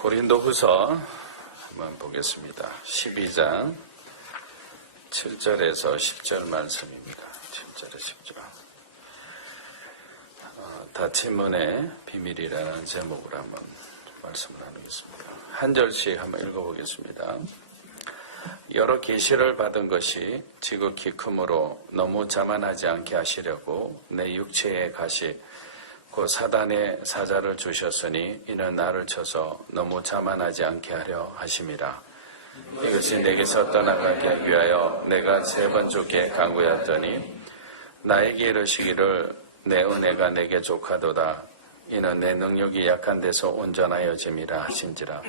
고린도후서 한번 보겠습니다. 12장 7절에서 10절 말씀입니다. 7절에 10절. 다침문의 비밀이라는 제목으로 한번 말씀을 나누겠습니다. 한 절씩 한번 읽어보겠습니다. 여러 계시를 받은 것이 지극히 크므로 너무 자만하지 않게 하시려고 내 육체에 가시 곧 사단의 사자를 주셨으니 이는 나를 쳐서 너무 자만하지 않게 하려 하심이라. 이것이 내게서 떠나가게 하기 위하여 내가 3번 주께 간구하였더니 나에게 이르시기를 내 은혜가 내게 족하도다. 이는 내 능력이 약한 데서 온전하여짐이라 하신지라.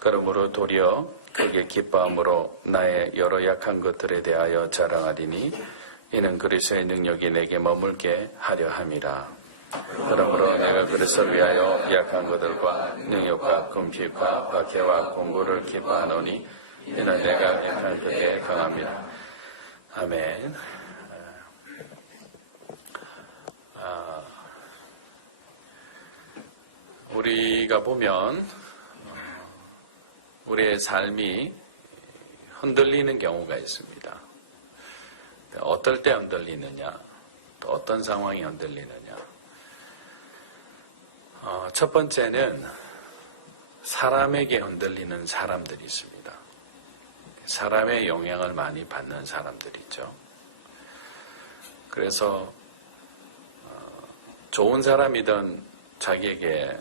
그러므로 도리어 크게 기뻐함으로 나의 여러 약한 것들에 대하여 자랑하리니 이는 그리스도의 능력이 내게 머물게 하려 함이라. 그러므로 내가 그리스도를 위하여 약한 것들과 능력과 금핍과 박해와 공고를 기뻐하노니 이는 내가 약한 그에 강합니다. 아멘. 우리가 보면 우리의 삶이 흔들리는 경우가 있습니다. 어떨 때 흔들리느냐, 또 어떤 상황이 흔들리느냐. 첫 번째는 사람에게 흔들리는 사람들이 있습니다. 사람의 영향을 많이 받는 사람들이죠. 그래서 좋은 사람이든 자기에게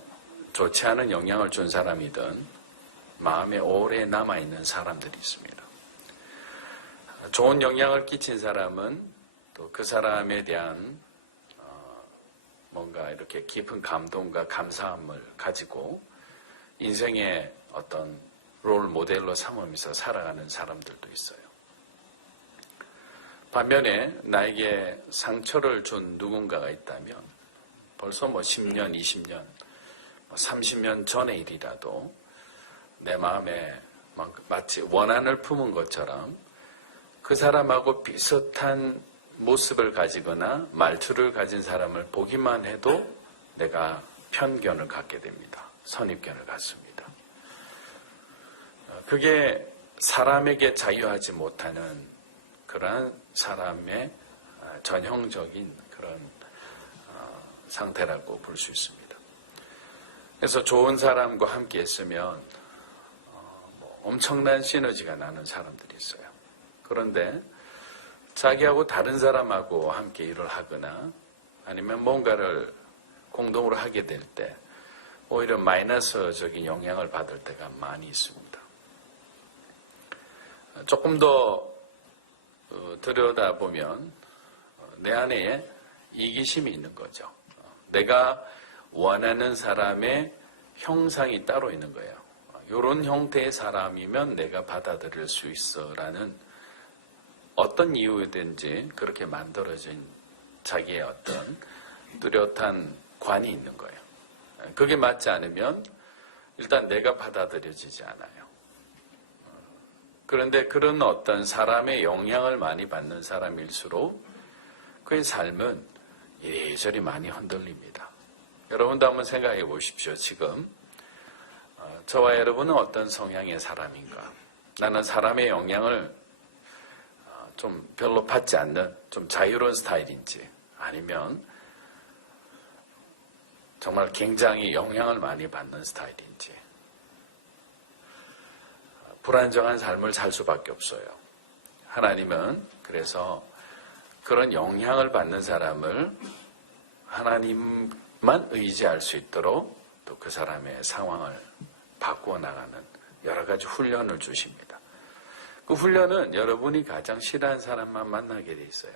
좋지 않은 영향을 준 사람이든 마음에 오래 남아있는 사람들이 있습니다. 좋은 영향을 끼친 사람은 또 그 사람에 대한 뭔가 이렇게 깊은 감동과 감사함을 가지고 인생의 어떤 롤 모델로 삼으면서 살아가는 사람들도 있어요. 반면에 나에게 상처를 준 누군가가 있다면 벌써 10년, 20년, 30년 전의 일이라도 내 마음에 마치 원한을 품은 것처럼 그 사람하고 비슷한 모습을 가지거나 말투를 가진 사람을 보기만 해도 내가 편견을 갖게 됩니다. 선입견을 갖습니다. 그게 사람에게 자유하지 못하는 그러한 사람의 전형적인 그런 상태라고 볼 수 있습니다. 그래서 좋은 사람과 함께 있으면 엄청난 시너지가 나는 사람들이 있어요. 그런데 자기하고 다른 사람하고 함께 일을 하거나 아니면 뭔가를 공동으로 하게 될 때 오히려 마이너스적인 영향을 받을 때가 많이 있습니다. 조금 더 들여다보면 내 안에 이기심이 있는 거죠. 내가 원하는 사람의 형상이 따로 있는 거예요. 이런 형태의 사람이면 내가 받아들일 수 있어라는 어떤 이유든지 그렇게 만들어진 자기의 어떤 뚜렷한 관이 있는 거예요. 그게 맞지 않으면 일단 내가 받아들여지지 않아요. 그런데 그런 어떤 사람의 영향을 많이 받는 사람일수록 그의 삶은 이리저리 많이 흔들립니다. 여러분도 한번 생각해 보십시오. 지금 저와 여러분은 어떤 성향의 사람인가? 나는 사람의 영향을 좀 별로 받지 않는 좀 자유로운 스타일인지 아니면 정말 굉장히 영향을 많이 받는 스타일인지 불안정한 삶을 살 수밖에 없어요. 하나님은 그래서 그런 영향을 받는 사람을 하나님만 의지할 수 있도록 또 그 사람의 상황을 바꾸어 나가는 여러 가지 훈련을 주십니다. 그 훈련은 여러분이 가장 싫어하는 사람만 만나게 돼 있어요.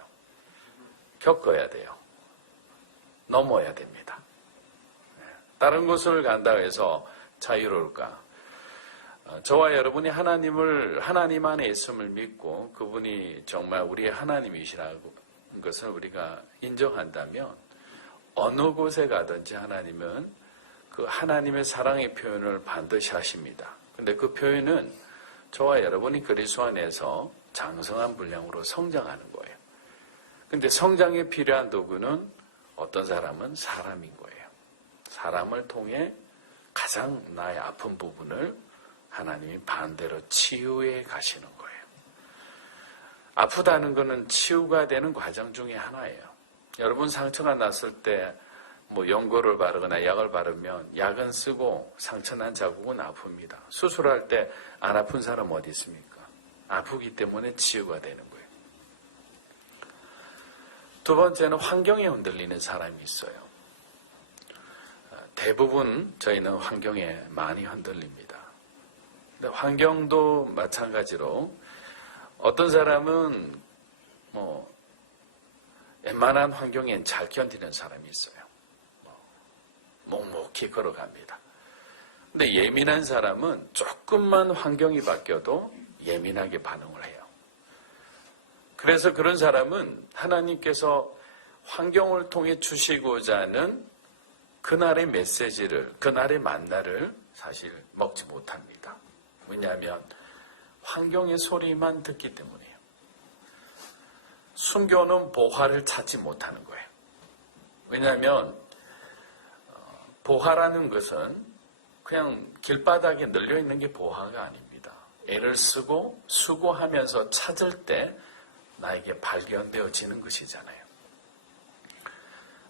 겪어야 돼요. 넘어야 됩니다. 다른 곳을 간다고 해서 자유로울까? 저와 여러분이 하나님 안에 있음을 믿고 그분이 정말 우리의 하나님이시라는 것을 우리가 인정한다면 어느 곳에 가든지 하나님은 그 하나님의 사랑의 표현을 반드시 하십니다. 근데 그 표현은 저와 여러분이 그리스도 안에서 장성한 분량으로 성장하는 거예요. 근데 성장에 필요한 도구는 어떤 사람은 사람인 거예요. 사람을 통해 가장 나의 아픈 부분을 하나님이 반대로 치유해 가시는 거예요. 아프다는 것은 치유가 되는 과정 중에 하나예요. 여러분 상처가 났을 때 연고를 바르거나 약을 바르면 약은 쓰고 상처 난 자국은 아픕니다. 수술할 때 안 아픈 사람 어디 있습니까? 아프기 때문에 치유가 되는 거예요. 두 번째는 환경에 흔들리는 사람이 있어요. 대부분 저희는 환경에 많이 흔들립니다. 근데 환경도 마찬가지로 어떤 사람은 웬만한 환경엔 잘 견디는 사람이 있어요. 묵묵히 걸어갑니다. 근데 예민한 사람은 조금만 환경이 바뀌어도 예민하게 반응을 해요. 그래서 그런 사람은 하나님께서 환경을 통해 주시고자 하는 그날의 메시지를, 그날의 만나를 사실 먹지 못합니다. 왜냐하면 환경의 소리만 듣기 때문이에요. 순교는 보화를 찾지 못하는 거예요. 왜냐하면 보화라는 것은 그냥 길바닥에 널려있는 게 보화가 아닙니다. 애를 쓰고 수고하면서 찾을 때 나에게 발견되어지는 것이잖아요.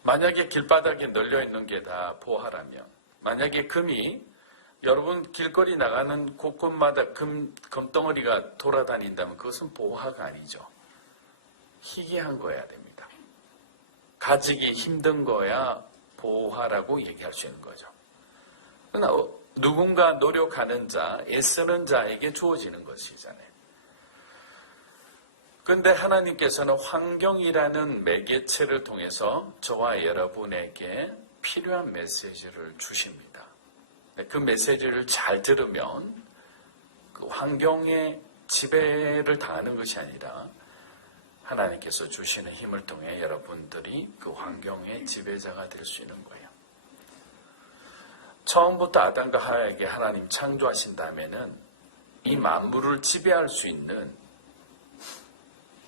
만약에 길바닥에 널려있는 게 다 보화라면, 만약에 금이 여러분 길거리 나가는 곳곳마다 금덩어리가 돌아다닌다면 그것은 보화가 아니죠. 희귀한 거여야 됩니다. 가지기 힘든 거야 보화라고 얘기할 수 있는 거죠. 그러나 누군가 노력하는 자, 애쓰는 자에게 주어지는 것이잖아요. 그런데 하나님께서는 환경이라는 매개체를 통해서 저와 여러분에게 필요한 메시지를 주십니다. 그 메시지를 잘 들으면 그 환경에 지배를 당하는 것이 아니라 하나님께서 주시는 힘을 통해 여러분들이 그 환경의 지배자가 될 수 있는 거예요. 처음부터 아담과 하와에게 하나님 창조하신 다음에는 이 만물을 지배할 수 있는,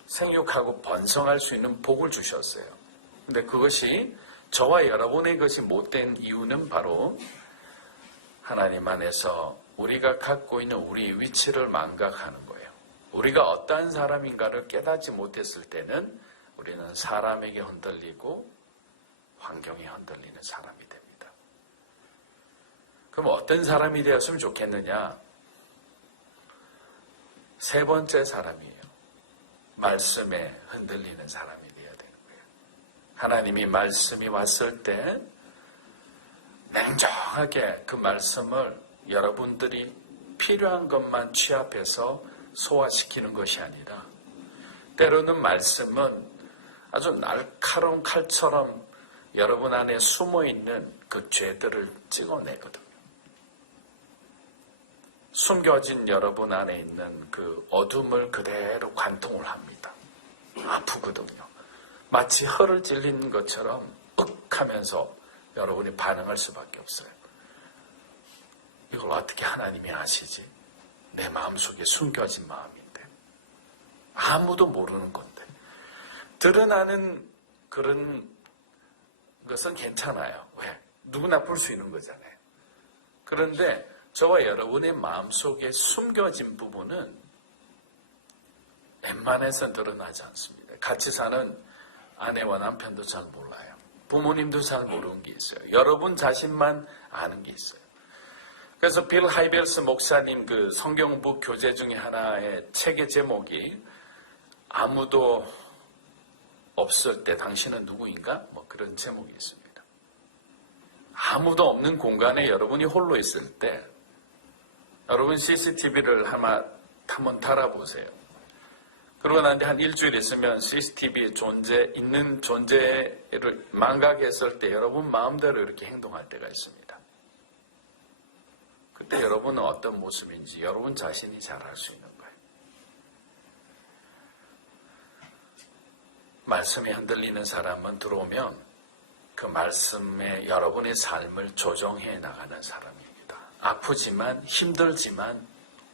생육하고 번성할 수 있는 복을 주셨어요. 근데 그것이 저와 여러분의 것이 못된 이유는 바로 하나님 안에서 우리가 갖고 있는 우리의 위치를 망각하는 거예요. 우리가 어떠한 사람인가를 깨닫지 못했을 때는 우리는 사람에게 흔들리고 환경에 흔들리는 사람이 됩니다. 그럼 어떤 사람이 되었으면 좋겠느냐? 세 번째 사람이에요. 말씀에 흔들리는 사람이 되어야 되는 거예요. 하나님이 말씀이 왔을 때 냉정하게 그 말씀을 여러분들이 필요한 것만 취합해서 소화시키는 것이 아니라 때로는 말씀은 아주 날카로운 칼처럼 여러분 안에 숨어있는 그 죄들을 찍어내거든요. 숨겨진 여러분 안에 있는 그 어둠을 그대로 관통을 합니다. 아프거든요. 마치 혀를 찔린 것처럼 하면서 여러분이 반응할 수밖에 없어요. 이걸 어떻게 하나님이 아시지? 내 마음속에 숨겨진 마음인데 아무도 모르는 건데 드러나는 그런 것은 괜찮아요. 왜? 누구나 볼 수 있는 거잖아요. 그런데 저와 여러분의 마음속에 숨겨진 부분은 웬만해서 드러나지 않습니다. 같이 사는 아내와 남편도 잘 몰라요. 부모님도 잘 모르는 게 있어요. 여러분 자신만 아는 게 있어요. 그래서 빌 하이벨스 목사님 그 성경부 교재 중에 하나의 책의 제목이 아무도 없을 때 당신은 누구인가? 그런 제목이 있습니다. 아무도 없는 공간에 여러분이 홀로 있을 때 여러분 CCTV를 한번 달아보세요. 그러고 난 뒤 한 일주일 있으면 CCTV의 있는 존재를 망각했을 때 여러분 마음대로 이렇게 행동할 때가 있습니다. 그때 여러분은 어떤 모습인지 여러분 자신이 잘 알 수 있는 거예요. 말씀이 흔들리는 사람은 들어오면 그 말씀에 여러분의 삶을 조정해 나가는 사람입니다. 아프지만 힘들지만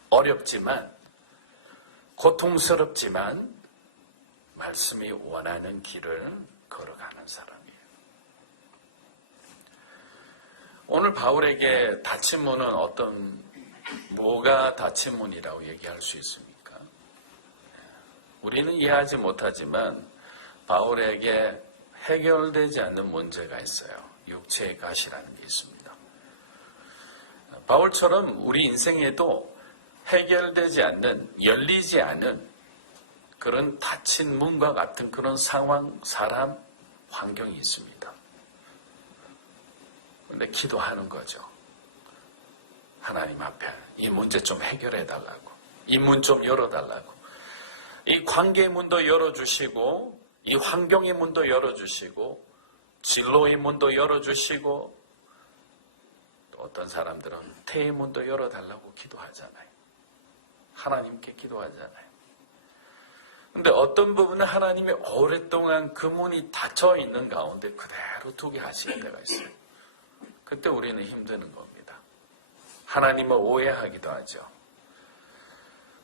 어렵지만 고통스럽지만 말씀이 원하는 길을 걸어가는 사람이에요. 오늘 바울에게 닫힌 문은 뭐가 닫힌 문이라고 얘기할 수 있습니까? 우리는 이해하지 못하지만 바울에게 해결되지 않는 문제가 있어요. 육체의 가시라는 게 있습니다. 바울처럼 우리 인생에도 해결되지 않는, 열리지 않은 그런 닫힌 문과 같은 그런 상황, 사람, 환경이 있습니다. 그런데 기도하는 거죠. 하나님 앞에 이 문제 좀 해결해 달라고, 이 문 좀 열어달라고, 이 관계의 문도 열어주시고, 이 환경의 문도 열어주시고, 진로의 문도 열어주시고, 또 어떤 사람들은 태의 문도 열어달라고 기도하잖아요. 하나님께 기도하잖아요. 근데 어떤 부분은 하나님이 오랫동안 그 문이 닫혀 있는 가운데 그대로 두게 하시는 데가 있어요. 그때 우리는 힘드는 겁니다. 하나님을 오해하기도 하죠.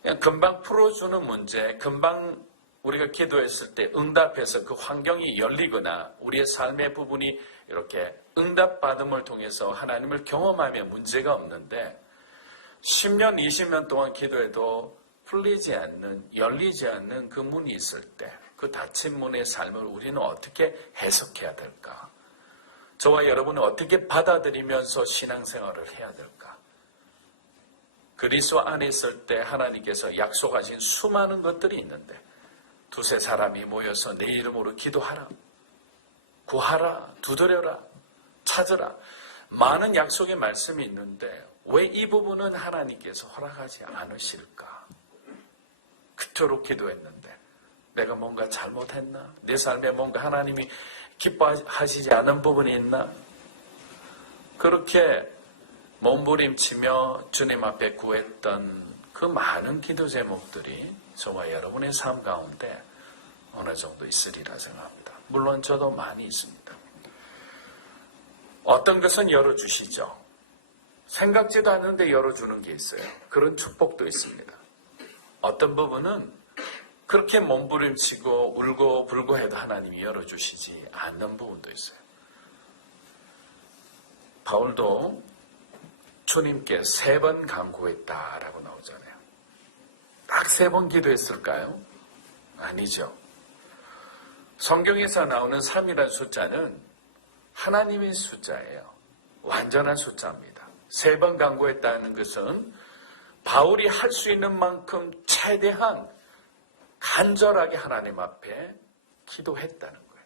그냥 금방 풀어주는 문제, 금방 우리가 기도했을 때 응답해서 그 환경이 열리거나 우리의 삶의 부분이 이렇게 응답받음을 통해서 하나님을 경험하면 문제가 없는데 10년, 20년 동안 기도해도 풀리지 않는, 열리지 않는 그 문이 있을 때 그 닫힌 문의 삶을 우리는 어떻게 해석해야 될까? 저와 여러분은 어떻게 받아들이면서 신앙생활을 해야 될까? 그리스도 안에 있을 때 하나님께서 약속하신 수많은 것들이 있는데 두세 사람이 모여서 내 이름으로 기도하라, 구하라, 두드려라, 찾으라. 많은 약속의 말씀이 있는데 왜 이 부분은 하나님께서 허락하지 않으실까? 그토록 기도했는데 내가 뭔가 잘못했나? 내 삶에 뭔가 하나님이 기뻐하시지 않은 부분이 있나? 그렇게 몸부림치며 주님 앞에 구했던 그 많은 기도 제목들이 저와 여러분의 삶 가운데 어느 정도 있으리라 생각합니다. 물론 저도 많이 있습니다. 어떤 것은 열어주시죠. 생각지도 않는데 열어주는 게 있어요. 그런 축복도 있습니다. 어떤 부분은 그렇게 몸부림치고 울고 불고 해도 하나님이 열어주시지 않는 부분도 있어요. 바울도 주님께 3번 간구했다라고 나오잖아요. 딱 3번 기도했을까요? 아니죠. 성경에서 나오는 3이라는 숫자는 하나님의 숫자예요. 완전한 숫자입니다. 3번 간구했다는 것은 바울이 할 수 있는 만큼 최대한 간절하게 하나님 앞에 기도했다는 거예요.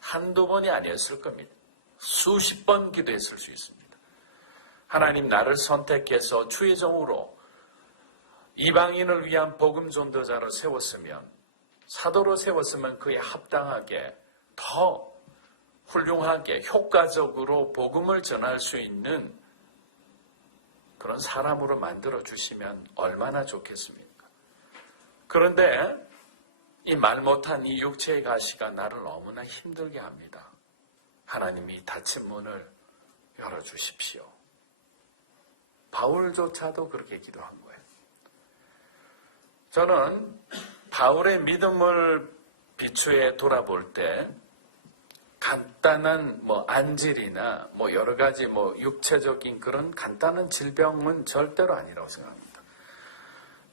한두 번이 아니었을 겁니다. 수십 번 기도했을 수 있습니다. 하나님 나를 선택해서 주의 종으로 이방인을 위한 복음 전도자로 세웠으면, 사도로 세웠으면 그에 합당하게 더 훌륭하게 효과적으로 복음을 전할 수 있는 그런 사람으로 만들어 주시면 얼마나 좋겠습니까? 그런데 이 말 못한 이 육체의 가시가 나를 너무나 힘들게 합니다. 하나님이 닫힌 문을 열어주십시오. 바울조차도 그렇게 기도한 거예요. 저는 바울의 믿음을 비추해 돌아볼 때 간단한 안질이나 여러 가지 육체적인 그런 간단한 질병은 절대로 아니라고 생각합니다.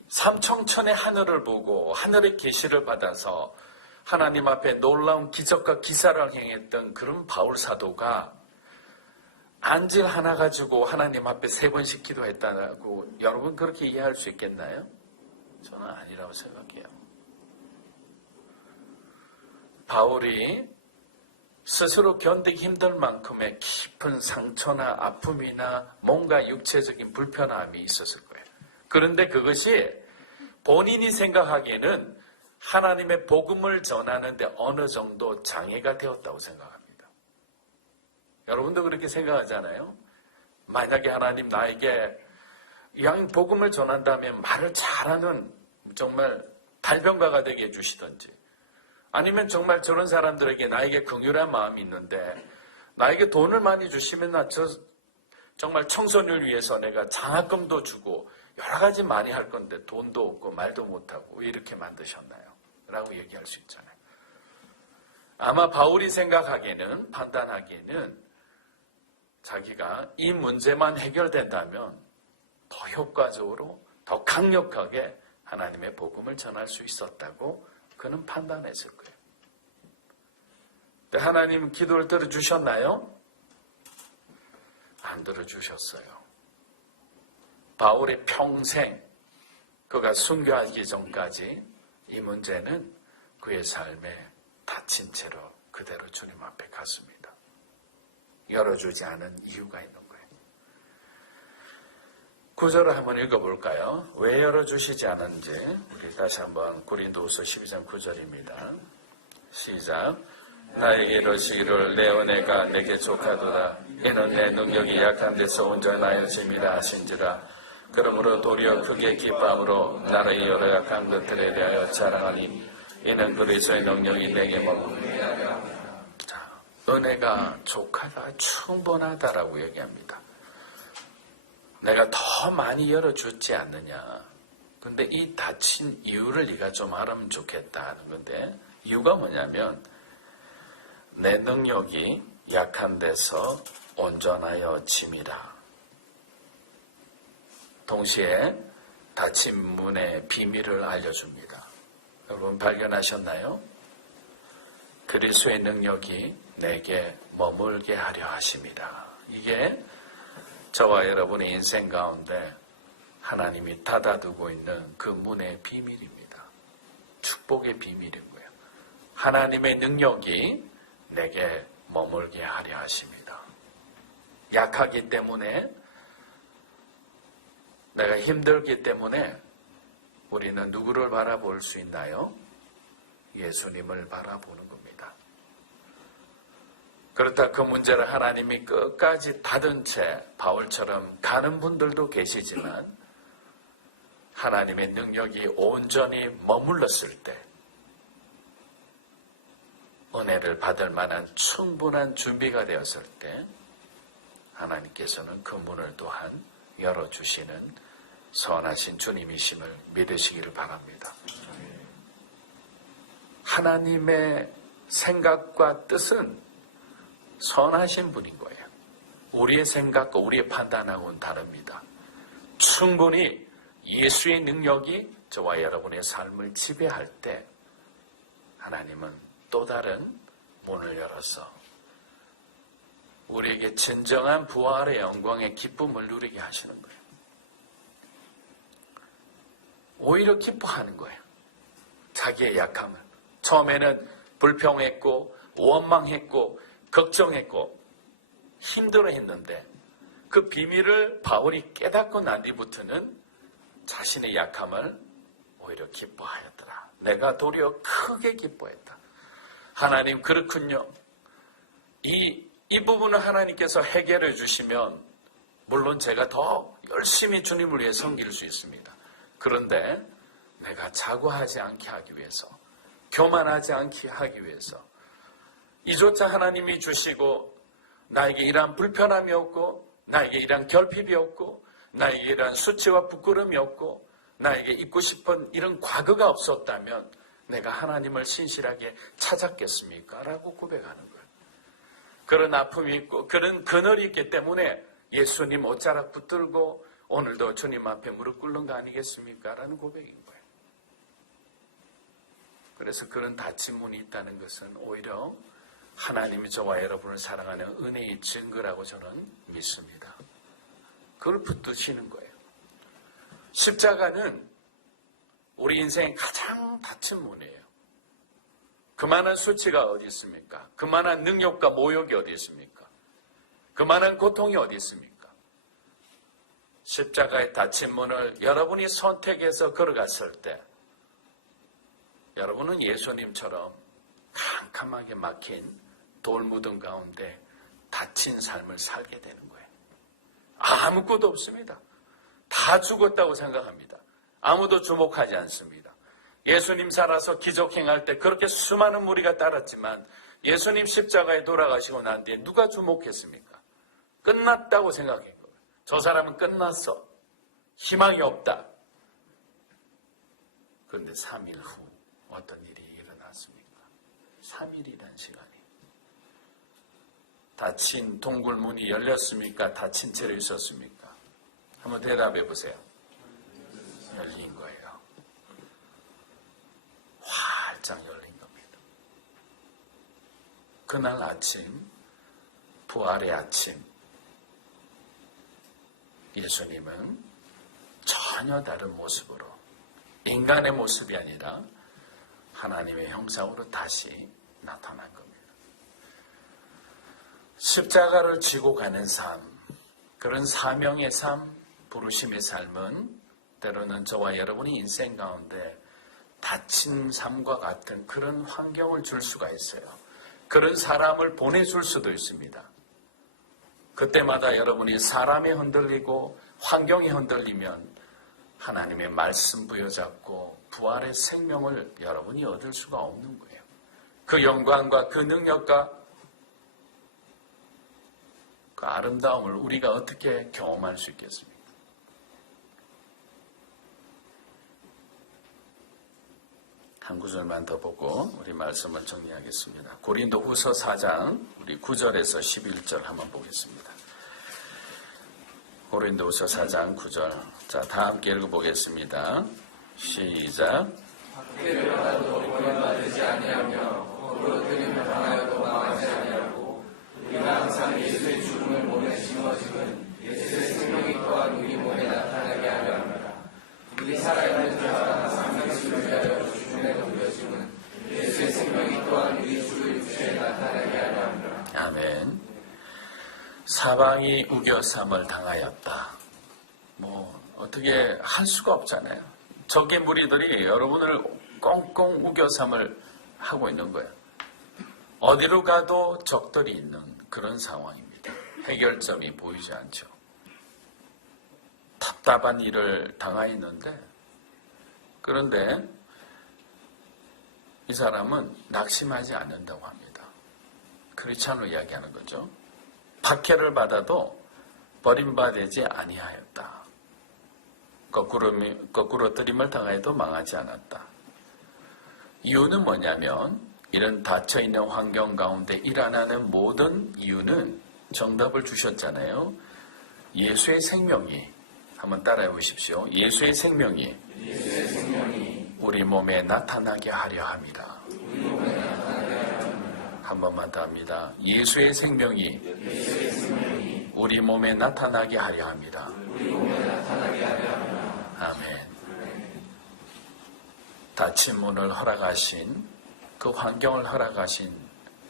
삼청천의 하늘을 보고 하늘의 계시를 받아서 하나님 앞에 놀라운 기적과 기사를 행했던 그런 바울 사도가 안질 하나 가지고 하나님 앞에 3번씩 기도했다고 여러분 그렇게 이해할 수 있겠나요? 저는 아니라고 생각해요. 바울이 스스로 견디기 힘들 만큼의 깊은 상처나 아픔이나 뭔가 육체적인 불편함이 있었을 거예요. 그런데 그것이 본인이 생각하기에는 하나님의 복음을 전하는데 어느 정도 장애가 되었다고 생각합니다. 여러분도 그렇게 생각하잖아요? 만약에 하나님 나에게 양 복음을 전한다면 말을 잘하는 정말 달변가가 되게 해주시든지, 아니면 정말 저런 사람들에게 나에게 긍휼한 마음이 있는데 나에게 돈을 많이 주시면 나 정말 청소년을 위해서 내가 장학금도 주고 여러 가지 많이 할 건데 돈도 없고 말도 못하고 왜 이렇게 만드셨나요? 라고 얘기할 수 있잖아요. 아마 바울이 생각하기에는, 판단하기에는 자기가 이 문제만 해결된다면 더 효과적으로, 더 강력하게 하나님의 복음을 전할 수 있었다고 그는 판단했을 거예요. 근데 하나님은 기도를 들어주셨나요? 안 들어주셨어요. 바울의 평생 그가 순교하기 전까지 이 문제는 그의 삶에 닫힌 채로 그대로 주님 앞에 갔습니다. 열어주지 않은 이유가 있는 거예요. 구절을 한번 읽어볼까요? 왜 열어주시지 않은지 우리 다시 한번 고린도후서 12장 9절입니다. 시작. 나에게 이르시기를 내 은혜가 내게 족하도다. 이는 내 능력이 약한 데서 온전하여짐이라 하신지라. 그러므로 도리어 크게 기뻐함으로 나의 여러 약한 것들에 대하여 자랑하니 이는 그리스도의 능력이 내게 머무르니라. 자, 은혜가 족하다, 충분하다라고 얘기합니다. 내가 더 많이 열어주지 않느냐. 근데 이 닫힌 이유를 네가 좀 알면 좋겠다 하는 건데, 이유가 뭐냐면 내 능력이 약한 데서 온전하여 짐이라. 동시에 닫힌 문의 비밀을 알려줍니다. 여러분 발견하셨나요? 그리스도의 능력이 내게 머물게 하려 하십니다. 이게 저와 여러분의 인생 가운데 하나님이 닫아두고 있는 그 문의 비밀입니다. 축복의 비밀인 거예요. 하나님의 능력이 내게 머물게 하려 하십니다. 약하기 때문에, 내가 힘들기 때문에 우리는 누구를 바라볼 수 있나요? 예수님을 바라보는 겁니다. 그렇다 그 문제를 하나님이 끝까지 닫은 채 바울처럼 가는 분들도 계시지만, 하나님의 능력이 온전히 머물렀을 때 은혜를 받을 만한 충분한 준비가 되었을 때 하나님께서는 그 문을 또한 열어주시는 선하신 주님이심을 믿으시기를 바랍니다. 하나님의 생각과 뜻은 선하신 분인 거예요. 우리의 생각과 우리의 판단하고는 다릅니다. 충분히 예수의 능력이 저와 여러분의 삶을 지배할 때 하나님은 또 다른 문을 열어서 우리에게 진정한 부활의 영광의 기쁨을 누리게 하시는 거예요. 오히려 기뻐하는 거예요. 자기의 약함을. 처음에는 불평했고 원망했고 걱정했고 힘들어했는데 그 비밀을 바울이 깨닫고 난 뒤부터는 자신의 약함을 오히려 기뻐하였더라. 내가 도리어 크게 기뻐했다. 하나님 그렇군요. 이 부분을 하나님께서 해결해 주시면 물론 제가 더 열심히 주님을 위해 섬길 수 있습니다. 그런데 내가 자고하지 않게 하기 위해서, 교만하지 않게 하기 위해서 이조차 하나님이 주시고 나에게 이러한 불편함이 없고 나에게 이러한 결핍이 없고 나에게 이러한 수치와 부끄러움이 없고 나에게 잊고 싶은 이런 과거가 없었다면 내가 하나님을 신실하게 찾았겠습니까? 라고 고백하는 거예요. 그런 아픔이 있고 그런 그늘이 있기 때문에 예수님 옷자락 붙들고 오늘도 주님 앞에 무릎 꿇는 거 아니겠습니까? 라는 고백인 거예요. 그래서 그런 닫힌 문이 있다는 것은 오히려 하나님이 저와 여러분을 사랑하는 은혜의 증거라고 저는 믿습니다. 그걸 붙드시는 거예요. 십자가는 우리 인생의 가장 닫힌 문이에요. 그만한 수치가 어디 있습니까? 그만한 능욕과 모욕이 어디 있습니까? 그만한 고통이 어디 있습니까? 십자가의 닫힌 문을 여러분이 선택해서 걸어갔을 때 여러분은 예수님처럼 캄캄하게 막힌 돌무덤 가운데 닫힌 삶을 살게 되는 거예요. 아무것도 없습니다. 다 죽었다고 생각합니다. 아무도 주목하지 않습니다. 예수님 살아서 기적 행할 때 그렇게 수많은 무리가 따랐지만 예수님 십자가에 돌아가시고 난 뒤에 누가 주목했습니까? 끝났다고 생각한 거예요. 저 사람은 끝났어. 희망이 없다. 그런데 3일 후 어떤 일이 일어났습니까? 3일이라는 시간이. 닫힌 동굴 문이 열렸습니까? 닫힌 채로 있었습니까? 한번 대답해 보세요. 열린 거예요. 활짝 열린 겁니다. 그날 아침, 부활의 아침, 예수님은 전혀 다른 모습으로, 인간의 모습이 아니라 하나님의 형상으로 다시 나타난 겁니다. 십자가를 지고 가는 삶, 그런 사명의 삶, 부르심의 삶은 때로는 저와 여러분이 인생 가운데 닫힌 삶과 같은 그런 환경을 줄 수가 있어요. 그런 사람을 보내줄 수도 있습니다. 그때마다 여러분이 사람이 흔들리고 환경이 흔들리면 하나님의 말씀 부여잡고 부활의 생명을 여러분이 얻을 수가 없는 거예요. 그 영광과 그 능력과 그 아름다움을 우리가 어떻게 경험할 수 있겠습니까? 한 구절만 더 보고 우리 말씀을 정리하겠습니다. 고린도후서 4장 우리 9절에서 11절 한번 보겠습니다. 고린도후서 4장 9절. 자, 다 함께 읽어보겠습니다. 시작. 학대를 받아도 구원받지 아니하며 거꾸로뜨림을 당하여도 망하지 아니하고 우리가 항상 예수의 죽음을 몸에 짊어지는 예수의 생명이 또한 우리 몸에 나타나게 하려 합니다. 우리 살아있는 자가 상상심을 위하여 죽음에 넘겨지는 예수의 생명이 또한 우리 주 육체에 나타나게 하려 합니다. 아멘. 사방이 우겨삼을 당하였다. 어떻게 할 수가 없잖아요. 적의 무리들이 여러분을 꽁꽁 우겨삼을 하고 있는 거예요. 어디로 가도 적들이 있는 그런 상황입니다. 해결점이 보이지 않죠. 답답한 일을 당하였는데, 그런데 이 사람은 낙심하지 않는다고 합니다. 크리스찬으로 이야기하는 거죠. 박해를 받아도 버림받지 아니하였다. 거꾸로 뜨림을 당하여도 망하지 않았다. 이유는 뭐냐면 이런 닫혀있는 환경 가운데 일어나는 모든 이유는 정답을 주셨잖아요. 예수의 생명이, 한번 따라해 보십시오. 예수의 생명이 우리 몸에 나타나게 하려 합니다. 한 번만 더 합니다. 예수의 생명이 우리 몸에 나타나게 하려 합니다. 아멘. 닫힌 문을 허락하신, 그 환경을 허락하신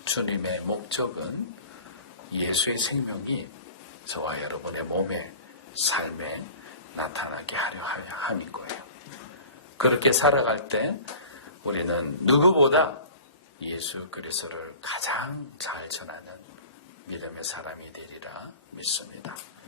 주님의 목적은 예수의 생명이 저와 여러분의 몸에, 삶에 나타나게 하려 함인 거예요. 그렇게 살아갈 때 우리는 누구보다 예수 그리스도를 가장 잘 전하는 믿음의 사람이 되리라 믿습니다.